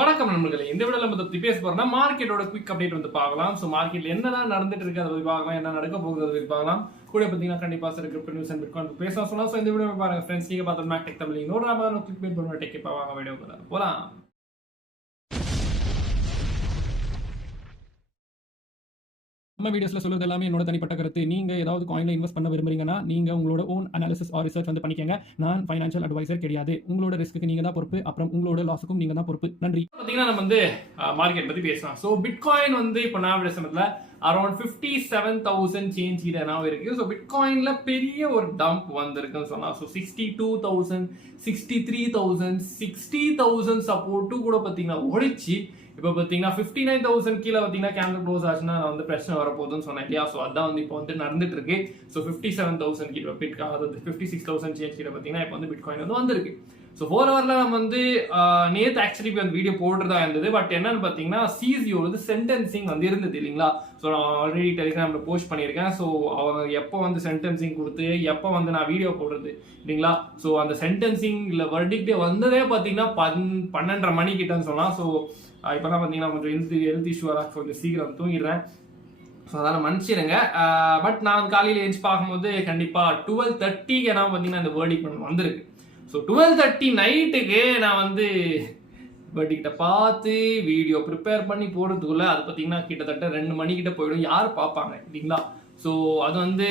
வணக்கம் நண்பர்களே. இந்த வீடியோல நம்ம பத்தி பேச போறோம்னா மார்க்கெட்டோட குயிக் அப்டேட் வந்து பார்க்கலாம். சோ மார்க்கெட்ல என்னதான் நடந்துட்டு இருக்கு அதை பார்க்கலாம், என்ன நடக்க போகுது அதை பார்க்கலாம். கூட பாத்தீங்கன்னா கண்டிப்பா சில கிரிப்டோ நியூஸ் அண்ட் பிட்காயின் பேசலாம் சொல்லலாம். சோ இந்த வீடியோ பாருங்க ஃப்ரெண்ட்ஸ். நீங்க பார்த்தா மேக் டெக் தமிழ் நோடாம கிளிக் பண்ணி டெக் வாங்க வீடியோக்குள்ள போலாம். நம்ம வீடியோஸ்ல சொல்றது எல்லாமே என்னோட தனிப்பட்ட கருத்து. நீங்க ஏதாவது காயின்ல இன்வெஸ்ட் பண்ண விரும்புறீங்கன்னா நீங்க உங்களோட ஓன் அனாலிசிஸ் ஆர் ரிசர்ச் வந்து பண்ணிக்கங்க. நான் ஃபைனான்சியல் அட்வைசர் கிடையாது. உங்களோட ரிஸ்க்கு நீங்க தான் பொறுப்பு, அப்புறம் உங்களோட லாஸுக்கும் நீங்க தான் பொறுப்பு. நன்றி. பாத்தீங்கன்னா நம்ம வந்து மார்க்கெட் பத்தி பேசலாம். சோ பிட்காயின் வந்து இப்போ நான் சமயத்துல அரௌண்ட் 57,000 சேஞ்ச் கிட்ட நான் இருக்கு. ஸோ பிட்காயின்ல பெரிய ஒரு டம்ப் வந்திருக்குன்னு சொல்லலாம். ஸோ 62,000, 63,000, 60,000 சப்போர்ட்டும் கூட பார்த்தீங்கன்னா ஒழிச்சு இப்போ பார்த்தீங்கன்னா 59,000 கீழே பார்த்தீங்கன்னா கேண்டில் க்ளோஸ் ஆச்சுன்னா நான் வந்து பிரச்சனை வரப்போகுதுன்னு சொன்னேன் இல்லையா. ஸோ அதான் வந்து இப்போ வந்து நடந்துட்டு இருக்கு. ஸோ 57,000 கிட்ட அதாவது 56,000 சேஞ்ச் கிட்ட பார்த்தீங்கன்னா இப்போ வந்து பிட்காயின் வந்து வந்திருக்கு. ஸோ 4 ஹவர்ல நம்ம வந்து நேற்று ஆக்சுவலி அந்த வீடியோ போடுறதா இருந்தது. பட் என்னன்னு பார்த்தீங்கன்னா சிசிஓ வந்து சென்டென்சிங் வந்து இருந்தது இல்லைங்களா. ஸோ நான் ஆல்ரெடி டெலிகிராமில் போஸ்ட் பண்ணியிருக்கேன். ஸோ அவங்க எப்போ வந்து சென்டென்சிங் கொடுத்து எப்போ வந்து நான் வீடியோ போடுறது இல்லைங்களா. ஸோ அந்த சென்டென்சிங்ல வர்டிக்டே வந்ததே பார்த்தீங்கன்னா 12:30 மணி கிட்டன்னு சொல்லலாம். ஸோ இப்போதான் பார்த்தீங்கன்னா கொஞ்சம் ஹெல்த் இஷ்யூவாக கொஞ்சம் சீக்கிரம் தூங்கிடுறேன். ஸோ அதெல்லாம் மன்னிச்சிடுங்க. பட் நான் காலையில் எழுந்து பார்க்கும்போது கண்டிப்பாக 12:30க்கு நான் பார்த்தீங்கன்னா இந்த வேர்டிக் வந்திருக்கு. ஸோ 12:30 நைட்டுக்கு நான் வந்து வேர்டிக்கிட்ட பார்த்து வீடியோ ப்ரிப்பேர் பண்ணி போடுறதுக்குள்ள அது பார்த்தீங்கன்னா கிட்டத்தட்ட 2 மணிக்கிட்ட போயிடும். யார் பார்ப்பாங்க இல்லைங்களா. ஸோ அது வந்து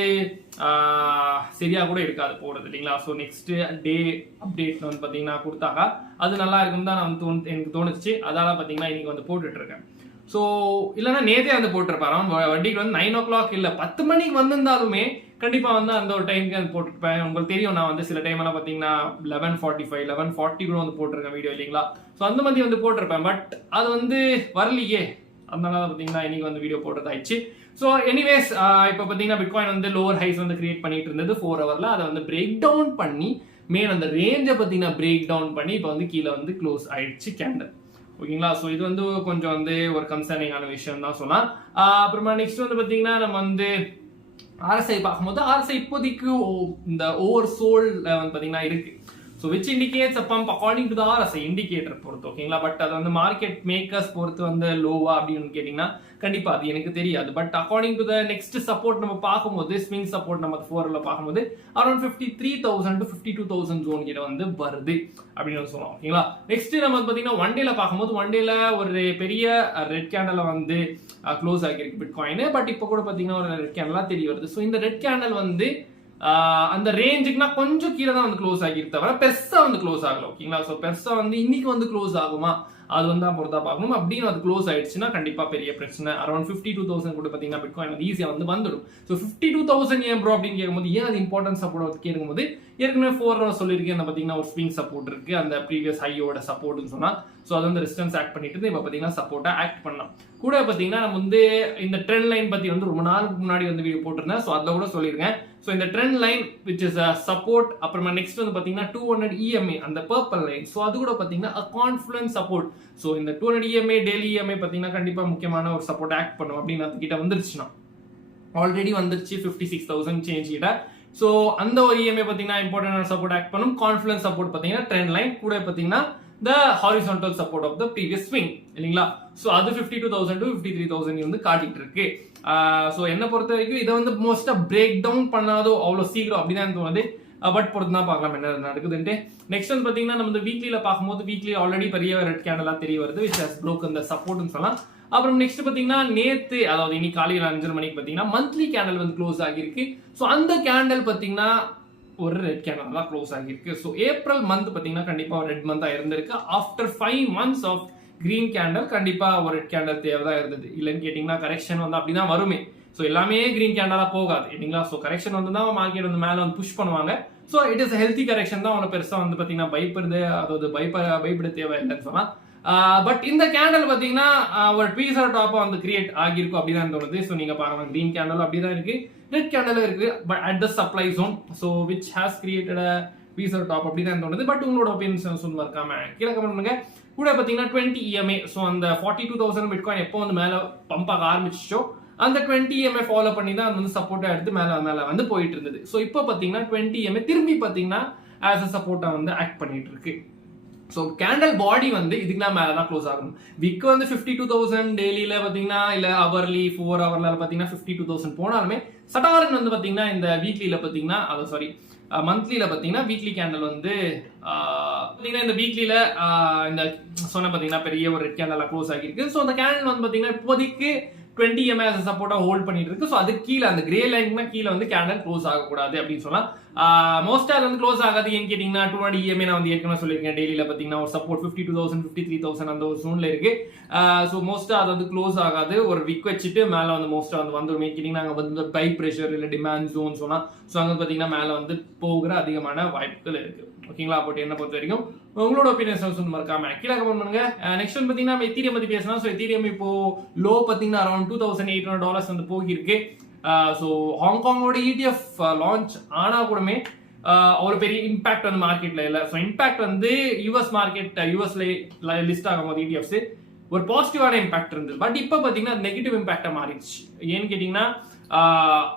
சரியாக கூட இருக்காது போடுறது இல்லைங்களா. ஸோ நெக்ஸ்ட் டே அப்டேட் வந்து பார்த்தீங்கன்னா கொடுத்தாங்க அது நல்லா இருக்குன்னு தான் நான் வந்து எனக்கு தோணுச்சு. அதால பார்த்தீங்கன்னா இன்னைக்கு வந்து போட்டுட்டு இருக்கேன். ஸோ இல்லைன்னா நேற்றே வந்து போட்டிருப்பாராம். வட்டிக்கு வந்து 9 o'clock இல்லை 10 மணிக்கு வந்திருந்தாலுமே கண்டிப்பாக வந்து அந்த ஒரு டைமுக்கு அது போட்டுருப்பேன். உங்களுக்கு தெரியும் நான் வந்து சில டைம் எல்லாம் பார்த்தீங்கன்னா 11:45, 11:40 கூட வந்து போட்டிருக்கேன் வீடியோ இல்லைங்களா. ஸோ அந்த மாதிரி வந்து போட்டிருப்பேன். பட் அது வந்து வரலையே. அதனால பார்த்தீங்கன்னா இன்னைக்கு வந்து வீடியோ போட்டதாயிடுச்சு. ஸோ எனிவேஸ் இப்போ பார்த்தீங்கன்னா பிட்காயின் வந்து லோவர் ஹைஸ் வந்து கிரியேட் பண்ணிட்டு இருந்தது 4 ஹவர்ல. அதை வந்து பிரேக் டவுன் பண்ணி மேல் அந்த ரேஞ்சை பார்த்தீங்கன்னா பிரேக் டவுன் பண்ணி இப்போ வந்து கீழே வந்து க்ளோஸ் ஆயிடுச்சு கேண்டல். ஓகேங்களா. ஸோ இது வந்து கொஞ்சம் வந்து ஒரு கன்சர்னிங்கான விஷயம் தான் சொல்லலாம். அப்புறமா நெக்ஸ்ட் வந்து பார்த்தீங்கன்னா நம்ம வந்து ஆர்எஸ்ஐ பார்க்கும்போது ஆர்எஸ்ஐ இப்போதைக்கு இந்த ஓவர் சோல் வந்து பார்த்தீங்கன்னா இருக்கு. So which indicates pump according to the RSI indicator பொறுத்து. ஓகேங்களா. பட் அது வந்து மார்க்கெட் மேக்கர்ஸ் பொறுத்து வந்து லோவா அப்படின்னு கேட்டிங்கன்னா கண்டிப்பாக அது எனக்கு தெரியாது. But according to the next support நம்ம பார்க்கும்போது ஸ்விங் சப்போர்ட் நம்ம 4ல பார்க்கும்போது அரௌண்ட் 53,000 to 52,000 ஜோன் கிட்ட வந்து வருது அப்படின்னு சொல்லலாம். ஓகேங்களா. நெக்ஸ்ட் நம்ம பார்த்தீங்கன்னா ஒன் டேல பார்க்கும்போது ஒன் டேல ஒரு பெரிய ரெட் கேண்டல வந்து க்ளோஸ் ஆகிருக்கு பிட்காயின். பட் இப்போ கூட பார்த்தீங்கன்னா ஒரு ரெட் கேண்டலா தெரிய வருது. ஸோ இந்த ரெட் கேண்டல் வந்து அந்த ரேஞ்சுக்குனா கொஞ்சம் கீழே தான் வந்து க்ளோஸ் ஆகிருக்கு தவிர பெருசா வந்து க்ளோஸ் ஆகல. ஓகேங்களா. ஸோ பெருசா வந்து இன்னைக்கு வந்து க்ளோஸ் ஆகுமா அது வந்து பொறுத்தா பார்க்கணும். அப்படின்னு அது க்ளோஸ் ஆயிடுச்சுன்னா கண்டிப்பா பெரிய பிரச்சனை. அரௌண்ட் 52,000 கூட பார்த்தீங்கன்னா பிட்காயின் வந்து ஈஸியாக வந்து வந்துடும். ஸோ 52,000 ஏன் ப்ரோ அப்படின்னு கேட்கும்போது ஏன் அது இம்பார்ட்டன்ஸ் சப்போர்ட் கேட்கும்போது ஏற்கனவே 4 ஹவர்ஸ் சொல்லியிருக்கேன். அந்த பார்த்தீங்கன்னா ஒரு ஸ்விங் சப்போர்ட் இருக்கு அந்த ப்ரீவியஸ் ஹையோட சப்போர்ட்னு சொன்னா. ஸோ அது வந்து ரெசிஸ்டன்ஸ் ஆக்ட் பண்ணிட்டு இப்போ பார்த்தீங்கன்னா சப்போர்ட்டா ஆக்ட் பண்ணலாம். கூட பார்த்தீங்கன்னா நம்ம வந்து இந்த ட்ரெண்ட் லைன் பத்தி வந்து ரொம்ப நாளுக்கு முன்னாடி வந்து வீடியோ போட்டிருந்தேன். ஸோ அதில் கூட சொல்லியிருக்கேன். ஸோ இந்த trend line which is support. அப்புறமா நெக்ஸ்ட் வந்து பார்த்தீங்கன்னா 200 EMA அந்த பர்பிள் லைன். ஸோ அது கூட பார்த்தீங்கன்னா கான்ஃபிடன்ஸ் சப்போர்ட். ஸோ இந்த 200 EMA டெய்லி EMA பார்த்தீங்கன்னா கண்டிப்பாக முக்கியமான ஒரு சப்போர்ட் ஆக்ட் பண்ணும் அப்படின்னு அதுக்கிட்ட வந்துருச்சுன்னா ஆல்ரெடி வந்துருச்சு 56,000 சேஞ்ச் கிட்ட. ஸோ அந்த ஒரு EMA பார்த்தீங்கன்னா இம்பார்ட்டன்ட் சப்போர்ட் ஆக்ட் பண்ணும். கான்ஃபிடன்ஸ் சப்போர்ட் பார்த்தீங்கன்னா ட்ரெண்ட் லைன் கூட பார்த்தீங்கன்னா the horizontal support of the previous swing இல்லைங்களா. ஸோ அது 52,000 to 53,000 வந்து காட்டிட்டு இருக்கு. ஸோ என்ன பொறுத்த வரைக்கும் இதை வந்து மோஸ்டா பிரேக் டவுன் பண்ணாதோ அவ்வளோ சீக்கிரம் அப்படிதான் தோணுது. பட் பொறுத்து தான் பார்க்கலாம் என்ன நடக்குதுன்ட்டு. நெக்ஸ்ட் வந்து பார்த்தீங்கன்னா நம்ம வீக்லியில் பார்க்கும்போது வீக்லி ஆல்ரெடி பெரிய ரெட் கேண்டலா தெரிய வருது விச் ஹஸ் broken the சப்போர்ட்னு சொல்லலாம். அப்புறம் நெக்ஸ்ட் பார்த்தீங்கன்னா நேற்று அதாவது இன்னைக்கு காலையில் 5 மணிக்கு பார்த்தீங்கன்னா மந்த்லி கேண்டல் வந்து க்ளோஸ் ஆகிருக்கு. ஸோ அந்த கேண்டல் பார்த்தீங்கன்னா ஒரு ரெட் கேண்டல் தான் க்ளோஸ் ஆகிருக்கு. ஸோ ஏப்ரல் மந்த் பார்த்தீங்கன்னா கண்டிப்பாக ஒரு ரெட் மந்தாக இருந்திருக்கு. After 5 months of green candle கண்டிப்பாக ஒரு ரெட் கேண்டல் தேவைதான் இருந்தது. இல்லைன்னு கேட்டிங்கன்னா கரெக்ஷன் வந்து அப்படிதான் வருமே. ஸோ எல்லாமே கிரீன் கேண்டலாக போகாது இல்லைங்களா. ஸோ கரெக்ஷன் வந்து தான் மார்க்கெட் வந்து மேலே வந்து புஷ் பண்ணுவாங்க. So it is healthy correction தான். அவனை பெருசாக வந்து பார்த்தீங்கன்னா பயப்படுது அதாவது பயப்பட தேவை இல்லைன்னு சொன்னால். பட் இந்த கேண்டல் பார்த்தீங்கன்னா ஒரு ட்வீசர் டாப்பாக வந்து கிரியேட் ஆகியிருக்கும் அப்படிதான் தோணுது. ஸோ நீங்கள் பாருங்க கிரீன் கேண்டல் அப்படிதான் இருக்கு, ரெட் கேண்டல் இருக்கு but at the supply zone. So which has created tweezer top அப்படிதான் தோணுது. பட் உங்களோட ஒப்பீனியன் சொல்லுங்க இருக்காம கீழே கமெண்ட் பண்ணுங்க. கூட பார்த்தீங்கன்னா 20 EMA. ஸோ அந்த 42,000 பிட்காயின் எப்போ வந்து மேலே பம்ப் ஆக ஆரம்பிச்சோ அந்த 20 EMA ஃபாலோ பண்ணி தான் வந்து சப்போர்ட்டா எடுத்து மேலே வந்து போயிட்டு இருந்தது. ஸோ இப்போ பார்த்தீங்கன்னா 20 EMA திரும்பி பார்த்தீங்கன்னா ஆஸ் அ சப்போர்ட்டா வந்து ஆக்ட் பண்ணிட்டு இருக்கு. ஸோ கேண்டல் பாடி வந்து இதுக்கு மேலே தான் க்ளோஸ் ஆகணும். விக் வந்து 52,000 டெய்லியில் பார்த்தீங்கன்னா இல்லை அவர்லி 4 ஹவர்ல பார்த்தீங்கன்னா 52,000 போனாலுமே சட்டாரன் வந்து பார்த்தீங்கன்னா இந்த வீக்லியில் பார்த்தீங்கன்னா மந்த்லியில் பார்த்தீங்கன்னா வீக்லி கேண்டல் வந்து பார்த்தீங்கன்னா இந்த வீக்லியில் இந்த சொன்ன பார்த்தீங்கன்னா பெரிய ஒரு ரெட் கேண்டலாக க்ளோஸ் ஆகியிருக்கு. ஸோ அந்த கேண்டல் வந்து பார்த்தீங்கன்னா இப்போதைக்கு 20 EMA சப்போர்ட்டா ஹோல்ட் பண்ணிட்டு இருக்கு. ஸோ அது கீழே அந்த கிரே லைனுக்கு கீழே வந்து கேண்டல் க்ளோஸ் ஆகக்கூடாது அப்படின்னு சொல்லலாம். மோஸ்டா அது வந்து க்ளோஸ் ஆகாது. ஏன்னு கேட்டீங்கன்னா 200 EMA நான் வந்து ஏற்கனவே சொல்லியிருக்கேன். டெய்லியில் பார்த்தீங்கன்னா ஒரு சப்போர்ட் 52,000 53,000 அந்த ஒரு ஜோன்ல இருக்கு. ஸோ மோஸ்டா அது வந்து க்ளோஸ் ஆகாது. ஒரு விக் வச்சுட்டு மேலே வந்து மோஸ்டா வந்து வந்துடும். கேட்டீங்கன்னா அங்கே வந்து பை ப்ரெஷர் இல்லை டிமாண்ட் ஜோன் சொன்னா ஸோ அங்கே பார்த்தீங்கன்னா மேலே வந்து போகிற அதிகமான வாய்ப்புகள் இருக்கு. ஓகேங்களா? அப்போ என்ன பொறுத்த வரைக்கும் உங்களோட ஒப்பீனியன்ஸ் வந்து மறக்காம கீழே கமெண்ட் பண்ணுங்க. நெக்ஸ்ட் வந்து பார்த்தீங்கன்னா நம்ம எத்தீரியம் பத்தி பேசலாம். ஸோ எத்தீரியம் இப்போ லோ பார்த்தீங்கன்னா அரௌண்ட் $2,800 வந்து போகிருக்கு. ஸோ ஹாங்காங்கோட ETF லான்ச் ஆனா கூடமே ஒரு பெரிய இம்பாக்ட் வந்து மார்க்கெட்ல இல்லை. ஸோ இம்பாக்ட் வந்து யூஎஸ் மார்க்கெட் யூஎஸ்ல லிஸ்ட் ஆகும் போது ETFs ஒரு பாசிட்டிவான இம்பாக்ட் இருந்தது. பட் இப்போ பார்த்தீங்கன்னா நெகட்டிவ் இம்பாக்டா மாறிடுச்சு. ஏன்னு கேட்டீங்கன்னா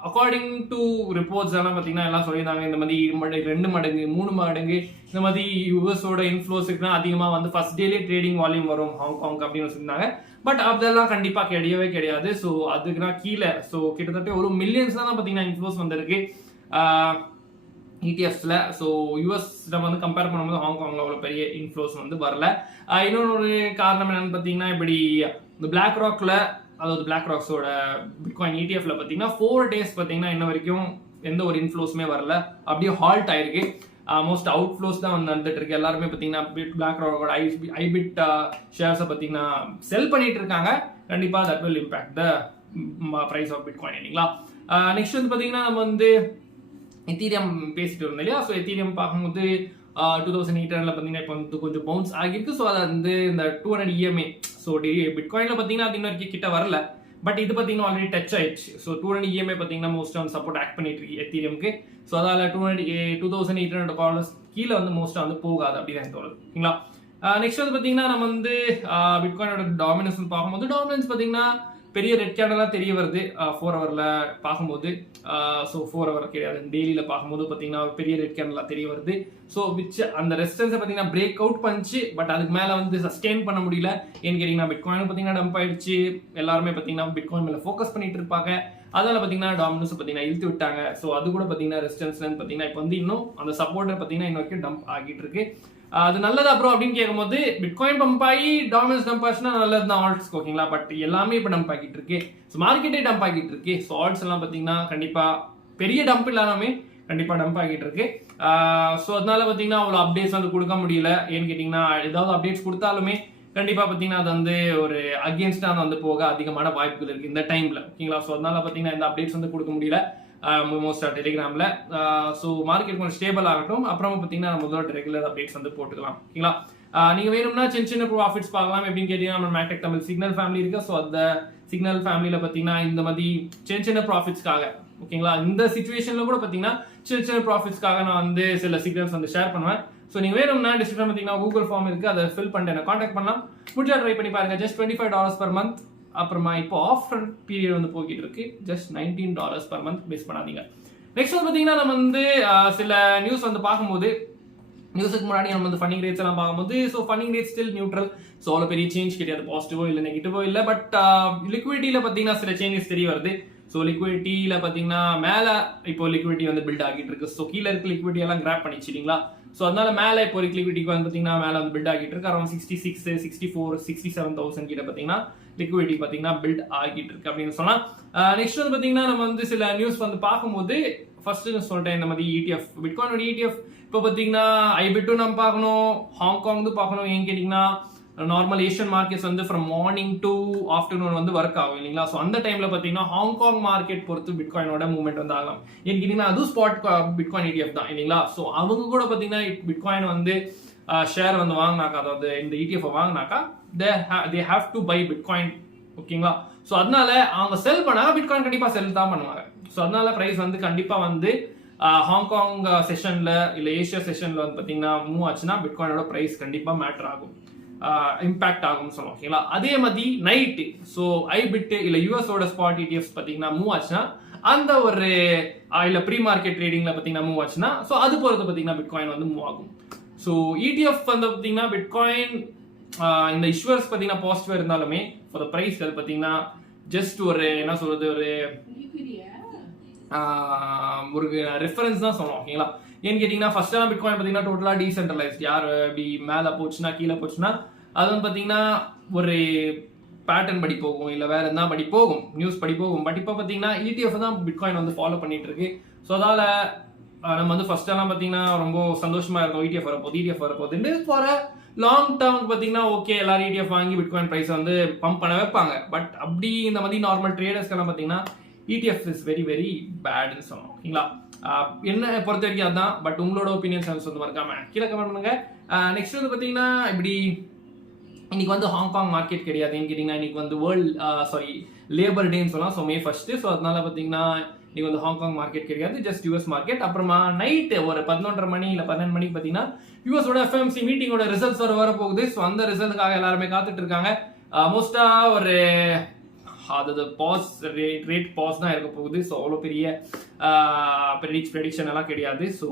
அக்கார்டிங் டு ரிப்போர்ட்ஸ் எல்லாம் பார்த்தீங்கன்னா எல்லாம் சொல்லியிருந்தாங்க இந்த மாதிரி 2 மடங்கு 3 மடங்கு இந்த மாதிரி யூஎஸோட இன்ஃப்ளோஸுக்கு அதிகமாக வந்து ஃபர்ஸ்ட் டேலே ட்ரேடிங் வால்யூம் வரும் ஹாங்காங் அப்படின்னு சொல்லியிருந்தாங்க. பட் அதெல்லாம் கண்டிப்பாக கிடையாது. ஸோ அதுக்குனா கீழே ஸோ கிட்டத்தட்ட ஒரு மில்லியன்ஸ் தான் பார்த்தீங்கன்னா இன்ஃப்ளோஸ் வந்திருக்கு ETFஸ்ல. ஸோ யூஎஸ்ல வந்து கம்பேர் பண்ணும்போது ஹாங்காங்ல அவ்வளோ பெரிய இன்ஃப்ளோஸ் வந்து வரல. இன்னொரு காரணம் என்னன்னு பார்த்தீங்கன்னா இப்படி இந்த பிளாக் ராக்ல அதாவது பிளாக் ராக்ஸோட பிட்காயின் ETFல பார்த்தீங்கன்னா 4 days பார்த்தீங்கன்னா இன்ன வரைக்கும் எந்த ஒரு இன்ஃப்ளோஸுமே வரல. அப்படியே ஹால்ட் ஆயிருக்கு. மோஸ்ட் அவுட் ஃப்ளோஸ் தான் வந்து நடந்துட்டு இருக்கு. எல்லாருமே பார்த்தீங்கன்னா பிளாக் ராக்கோட ஐபிட் ஷேர்ஸை பார்த்தீங்கன்னா செல் பண்ணிட்டு இருக்காங்க. கண்டிப்பாக that will impact the price of bitcoin இல்லைங்களா? நெக்ஸ்ட் வந்து பார்த்தீங்கன்னா நம்ம வந்து எத்தீரியம் பேசிட்டு இருந்தோம் இல்லையா? ஸோ எத்தீரியம் பார்க்கும்போது 2,800 பார்த்தீங்கன்னா இப்போ வந்து கொஞ்சம் பவுன்ஸ் ஆகிருக்கு. ஸோ அது வந்து இந்த 200 EMA ஸோ பிட்காயின்ல பார்த்தீங்கன்னா அது இன்னொரு கிட்ட வரல. பட் இது பார்த்தீங்கன்னா ஆல்ரெடி டச் ஆயிடுச்சு. ஸோ 200 EMA பார்த்தீங்கன்னா மோஸ்ட்டாக வந்து சப்போர்ட் ஆக்ட் பண்ணிட்டு இருக்கு எத்தீரியம்க்கு. ஸோ அதால $2,800 கீழே வந்து மோஸ்ட்டாக வந்து போகாது அப்படின்னு எனக்கு தோணுது. ஓகேங்களா? நெக்ஸ்ட் வந்து பார்த்தீங்கன்னா நம்ம வந்து பிட்காயினோட டாமினன்ஸ் பார்க்கும்போது டாமினன்ஸ் பார்த்தீங்கன்னா பெரிய ரெட் கேண்டலாக தெரிய வருது 4 ஹவரில் பார்க்கும்போது. ஸோ 4 ஹவர் கிடையாது டெய்லியில் பார்க்கும்போது பார்த்தீங்கன்னா பெரிய ரெட் கேண்டலாக தெரிய வருது. ஸோ அந்த ரெசிஸ்டன்ஸை பார்த்தீங்கன்னா பிரேக் அவுட் பண்ணிச்சு. பட் அதுக்கு மேலே வந்து சஸ்டெயின் பண்ண முடியல. ஏன்னு கேட்டிங்கன்னா பிட்காயின் பார்த்தீங்கன்னா டம்ப் ஆயிடுச்சு. எல்லாருமே பார்த்தீங்கன்னா பிட்காயின் மேலே ஃபோக்கஸ் பண்ணிட்டு இருப்பாங்க. அதனால பார்த்தீங்கன்னா டாமினன்ஸ் பார்த்தீங்கன்னா இழுத்து விட்டாங்க. ஸோ அது கூட பார்த்தீங்கன்னா ரெசிஸ்டன்ஸ்லன்னு பார்த்தீங்கன்னா இப்போ வந்து இன்னும் அந்த சப்போர்ட்டை பார்த்தீங்கன்னா இன்னும் வரைக்கும் டம்ப் ஆகிட்டு இருக்கு. அது நல்லதா ப்ரோ அப்படின்னு கேட்கும்போது பிட்காயின் பம்ப் ஆகி டாமினன்ஸ் டம்ப் ஆச்சுன்னா நல்லது தான் ஆல்ட்ஸ்க்கு. ஓகேங்களா? பட் எல்லாமே இப்போ டம்ப் ஆகிட்டு இருக்கு. ஸோ மார்க்கெட்டே டம்ப் ஆகிட்டு இருக்கு. ஸோ ஆல்ட்ஸ் எல்லாம் பார்த்தீங்கன்னா கண்டிப்பாக பெரிய டம்ப் இல்லாமே கண்டிப்பாக டம்ப் ஆகிட்டு இருக்கு. ஸோ அதனால பார்த்தீங்கன்னா அவ்வளோ அப்டேட்ஸ் வந்து கொடுக்க முடியல. ஏன்னு கேட்டிங்கன்னா ஏதாவது அப்டேட்ஸ் கொடுத்தாலுமே கண்டிப்பாக பார்த்தீங்கன்னா அது வந்து ஒரு அகேன்ஸ்டாக வந்து போக அதிகமான வாய்ப்புகள் இருக்கு இந்த டைம்ல. ஓகேங்களா? ஸோ அதனால பார்த்தீங்கன்னா இந்த அப்டேட்ஸ் வந்து கொடுக்க முடியல மோஸ்டா டெலிகிராம்ல. ஸோ மார்க்கெட் கொஞ்சம் ஸ்டேபிள் ஆகட்டும். அப்புறமா பார்த்தீங்கன்னா நம்ம முதல்ல ரெகுலர் அப்டேட்ஸ் வந்து போட்டுக்கலாம். ஓகேங்களா? நீங்க வேணும்னா சின்ன ப்ராஃபிட்ஸ் பார்க்கலாம். எப்படின்னு கேட்டீங்கன்னா நம்ம மேக்டெக் தமிழ் சிக்னல் ஃபேமிலி இருக்கு. ஸோ அந்த சிக்னல் ஃபேமிலியில பார்த்தீங்கன்னா இந்த மாதிரி சின்ன ப்ராஃபிட்ஸ்க்காக ஓகேங்களா இந்த சுச்சுவேஷன்ல கூட பார்த்தீங்கன்னா சின்ன ப்ராஃபிட்ஸ்க்காக நான் வந்து சில சிக்னல்ஸ் வந்து ஷேர் பண்ணுவேன். ஸோ நீங்க வேணும்னா டிஸ்கிரிப்ஷன் பார்த்தீங்கன்னா கூகுள் ஃபார்ம் இருக்கு. அதை ஃபில் பண்ணிட்டு என்ன கான்டாக்ட் பண்ணலாம். முடிஞ்சா ட்ரை பண்ணி பாருங்க. Just $25 per month. அப்புறமா இப்போ ஆஃபர் பீரியட் வந்து போய்கிட்டு இருக்கு. Just $19 per month. மிஸ் பண்ணாதீங்க. நெக்ஸ்ட் வந்து பார்த்தீங்கன்னா நம்ம வந்து சில நியூஸ் வந்து பார்க்கும்போது நியூஸுக்கு முன்னாடி நம்ம வந்து ஃபண்டிங் ரேட்ஸ் எல்லாம் பார்க்கும்போது so funding rate still neutral. So அவ்வளோ பெரிய சேஞ்ச் கிடையாது. பாசிட்டிவோ இல்லை நெகட்டிவோ இல்லை. பட் லிக்விடிட்டியில் பார்த்தீங்கன்னா சில சேஞ்சஸ் தெரிய வருது. ஸோ லிக்விடிட்டியில் பார்த்தீங்கன்னா மேலே இப்போ லிக்விடிட்டி வந்து பில்ட் ஆகிட்டு இருக்கு. ஸோ கீழே இருக்க லிக்விடிட்டி எல்லாம் கிராப் பண்ணிச்சிங்களா? ஸோ அதனால மேலே இப்போ லிக்விடிட்டிக்கு வந்து பார்த்தீங்கன்னா மேலே வந்து பில்ட் ஆகிட்டு இருக்கு. அரௌண்ட் 66, 64, 67,000 கிட்ட பார்த்தீங்கன்னா லிக்விடிட்டி பார்த்தீங்கன்னா பில்ட் ஆகிட்டு இருக்கு அப்படின்னு சொன்னா. நெக்ஸ்ட் வந்து பார்த்தீங்கன்னா நம்ம வந்து சில நியூஸ் வந்து பார்க்கும்போது ஃபர்ஸ்ட் சொல்லிட்டேன் இந்த மாதிரி ETF பிட்காயினோட ETF இப்போ பார்த்தீங்கன்னா ஐபிட்டும் நம்ம பார்க்கணும், ஹாங்காங் பார்க்கணும். ஏன் கேட்டிங்கன்னா நார்மல் ஏஷியன் மார்க்கெட்ஸ் வந்து ஃப்ரம் மார்னிங் டு ஆஃப்டர்நூன் வந்து ஒர்க் ஆகும் இல்லைங்களா? ஸோ அந்த டைம்ல பார்த்தீங்கன்னா ஹாங்காங் மார்க்கெட் பொறுத்து பிட்காயினோட மூவ்மெண்ட் வந்து ஆகலாம். ஏன்னு கேட்டிங்கன்னா அதுவும் ஸ்பாட் பிட்காயின் ETF தான் இல்லைங்களா? ஸோ அவங்க கூட பார்த்தீங்கன்னா பிட்காயின் வந்து ஷேர் வந்து வாங்கினாக்கா அதாவது இந்த ETF வாங்கினாக்கா they have to buy bitcoin. ஓகேங்களா? ஸோ அதனால அவங்க செல் பண்ணாங்க பிட்காயின் கண்டிப்பாக செல் தான் பண்ணுவாங்க. ஸோ அதனால ப்ரைஸ் வந்து கண்டிப்பாக வந்து ஹாங்காங் செஷன்ல இல்லை ஏஷியா செஷன்ல வந்து பார்த்தீங்கன்னா மூவ் ஆச்சுன்னா பிட்காயினோட ப்ரைஸ் கண்டிப்பாக மேட்டர் ஆகும், இம்பாக்ட் ஆகும்னு சொல்லுவோம். ஓகேங்களா? அதே மாதிரி நைட்டு ஸோ ஐபிட் இல்லை யூஎஸோட ஸ்பாட் ETFs பார்த்தீங்கன்னா மூவ் ஆச்சுன்னா அந்த ஒரு இல்லை ப்ரீ மார்க்கெட் ட்ரேடிங்ல பார்த்தீங்கன்னா மூவ் ஆச்சுன்னா ஸோ அது பொறுத்து பார்த்தீங்கன்னா பிட்காயின் வந்து மூவ் ஆகும். ஸோ இடிஎஃப் வந்து பார்த்தீங்கன்னா பிட்காயின் இந்த இஷ்யூவர்ஸ் பார்த்தீங்கன்னா பாசிட்டிவாக இருந்தாலுமே ஃபார் த ப்ரைஸ் அது பார்த்தீங்கன்னா ஜஸ்ட் ஒரு என்ன சொல்றது ஒரு ரெஃபரன்ஸ் தான் சொல்லணும். ஓகேங்களா, ஏன்னு கேட்டிங்கன்னா ஃபர்ஸ்ட் எல்லாம் பிட்காயின் பார்த்தீங்கன்னா டோட்டலாக டீசென்ட்ரலைஸ்ட். யார் இப்படி மேலே போச்சுன்னா கீழே போச்சுன்னா அது வந்து பார்த்தீங்கன்னா ஒரு பேட்டர்ன் படி போகும், இல்லை வேற என்ன படி போகும், நியூஸ் படி போகும். பட் இப்போ பார்த்தீங்கன்னா இடிஎஃப் தான் பிட்காயின் வந்து ஃபாலோ பண்ணிட்டு இருக்கு. ஸோ அதால நம்ம வந்து ஃபர்ஸ்ட் எல்லாம் பார்த்தீங்கன்னா ரொம்ப சந்தோஷமா இருக்கும், இடிஎஃப் வரப்போகுது ஃபார் லாங் டேர்முக்கு பார்த்தீங்கன்னா ஓகே எல்லாரும் இடிஎஃப் வாங்கி பிட்காயின் ப்ரைஸ் வந்து பம்ப் பண்ண வைப்பாங்க. பட் அப்படி இந்த மாதிரி நார்மல் ட்ரேடர்ஸ்க்கெல்லாம் பார்த்தீங்கன்னா இடிஎஃப் இஸ் வெரி வெரி பேட்னு சொல்லணும். ஓகேங்களா, என்ன பொறுத்த வரைக்கும் அதுதான். பட் உங்களோட ஒப்பீனியன்ஸ் வந்து மறக்காம கீழே கமெண்ட் பண்ணுங்க. நெக்ஸ்ட் வந்து பார்த்தீங்கன்னா இப்படி இன்னைக்கு வந்து ஹாங்காங் மார்க்கெட் கிடையாது. ஏன்னு கேட்டிங்கன்னா இன்னைக்கு வந்து லேபர் டேன்னு சொல்லலாம். So May 1. ஸோ அதனால பார்த்தீங்கன்னா இன்னைக்கு வந்து ஹாங்காங் மார்க்கெட் கிடையாது, ஜஸ்ட் யூஎஸ் மார்க்கெட். அப்புறமா நைட்டு ஒரு 11:30 மணி இல்லை 12 மணிக்கு பார்த்தீங்கன்னா யூஎஸோட FOMC மீட்டிங்கோட ரிசல்ட்ஸ் வரப்போகுது. ஸோ அந்த ரிசல்ட்டுக்காக எல்லாருமே காத்துட்டு இருக்காங்க. மோஸ்டா ஒரு அது பாஸ் ரேட் பாஸ் தான் இருக்க போகுது. ஸோ அவ்வளோ பெரிய ப்ரெடிக்ஷன் எல்லாம் கிடையாது. ஸோ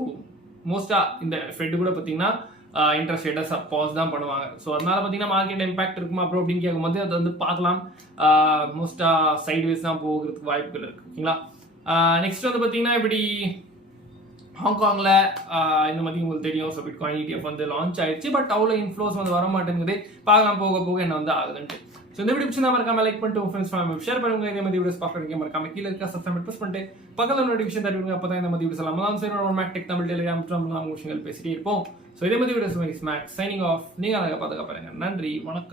மோஸ்டா இந்த ஃபெட் கூட பார்த்தீங்கன்னா இன்ட்ரெஸ்ட் ரேட்டை பாஸ் தான் பண்ணுவாங்க. ஸோ அதனால பார்த்தீங்கன்னா மார்க்கெட் இம்பாக்ட் இருக்குமா அப்புறம் அப்படின்னு கேட்கும்போது அது வந்து பார்க்கலாம். மோஸ்டா சைட்வேஸ் தான் போகிறதுக்கு வாய்ப்புகள் இருக்கு. ஓகேங்களா, நெக்ஸ்ட் வந்து பார்த்தீங்கன்னா இப்படி ஹாங்காங்கில் இந்த மாதிரி உங்களுக்கு தெரியும். ஸோ பிட்காயின் ETF வந்து லான்ச் ஆயிடுச்சு. பட் அவ்வளோ இன்ஃப்ளோஸ் வந்து வர மாட்டேங்குது. பார்க்கலாம் போக போக என்ன வந்து ஆகுதுன்ட்டு. ஸோ இந்த வீடியோ பிடிச்சிருந்தா மறக்காம லைக் பண்ணிட்டு உங்க ஃப்ரெண்ட்ஸ் ஃபேமிலி ஷேர் பண்ணுங்க. இதே மாதிரி வீடியோஸ் பார்க்குறதுக்கு மறக்காம கீழே இருக்க சப்ஸ்கிரைப் ப்ரெஸ் பண்ணிட்டு பக்கத்தில் நோட்டிஃபிகேஷன் தருவீங்க. அப்போ தான் இந்த மாதிரி வீடியோஸ் எல்லாம் சரி மேக் தமிழ் டெலிகிராம் விஷயங்கள் பேசிட்டே இருப்போம். ஸோ இதே மாதிரி வீடியோஸ் ஸ்மாக் சைனிங் ஆஃப். நீங்கள் அழகாக பார்த்துக்க பாருங்க. நன்றி, வணக்கம்.